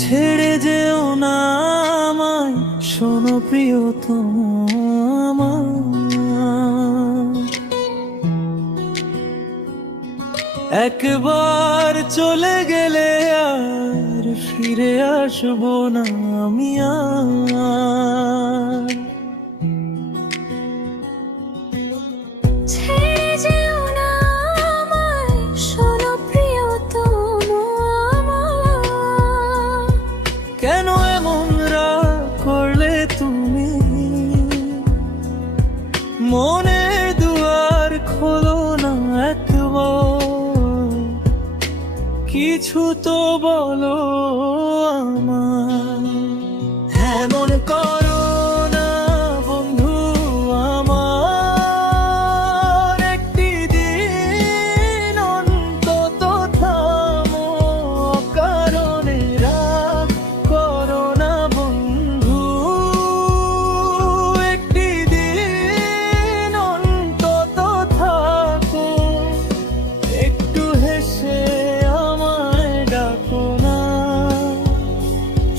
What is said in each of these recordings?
ছেড়ে যেও না আমায়, শোনো প্রিয়তম আমার। একবার চলে গেলে আর ফিরে আসবো না আমি আর। ছেড়ে যেও না আমায়, শোনো প্রিয়তম আমার। কেন এমন রাগ করলে তুমি, মনের দুয়ার খোলো না একবার, কিছু তো বলো আমায়। এমন করো না বন্ধু আমার, একটি দিন অন্তত থামো, কারণে রাগ করো না বন্ধু, একটি দিন অন্তত থাকো, একটু হেসে আমায় ডাকো না,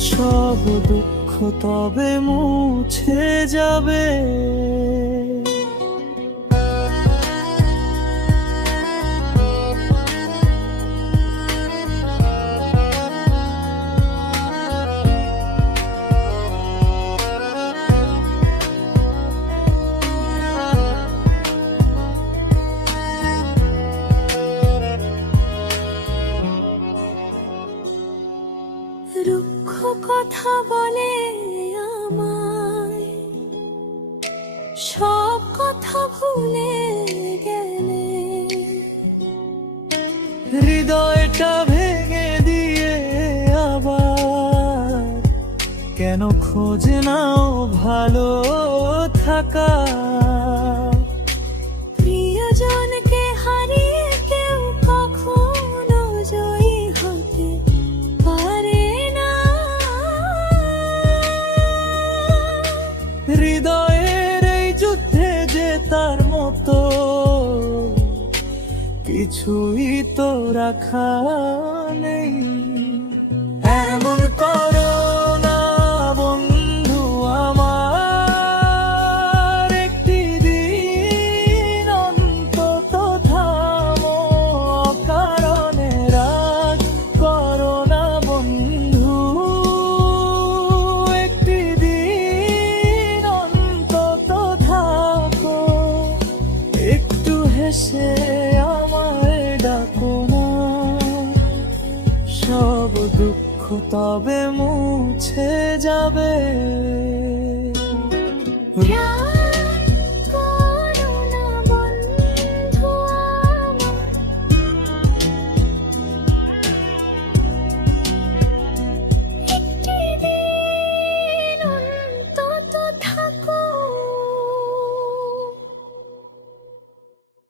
সব দুঃখ তবে মুছে যাবে। রুক্ষ কথা বলে আমায়, সব কথা ভুলে গেলে। হৃদয়টা ভেঙে দিয়ে আবার কেন খোঁজ নাও ভালো থাকা। প্রিয়জনকে হারিয়ে কেউ কখনো জয়ী হতে পারে না। হৃদয়ের এই যুদ্ধে জেতার মতো কিছুই তো রাখা নেই। এমন করো না বন্ধু আমার, একটি দিন অন্তত থামো, কারণে রাগ করো না বন্ধু, একটি দিন অন্তত থাকো, একটু হেসে আমায় ডাকো না, সব দুঃখ তবে মুছে যাবে।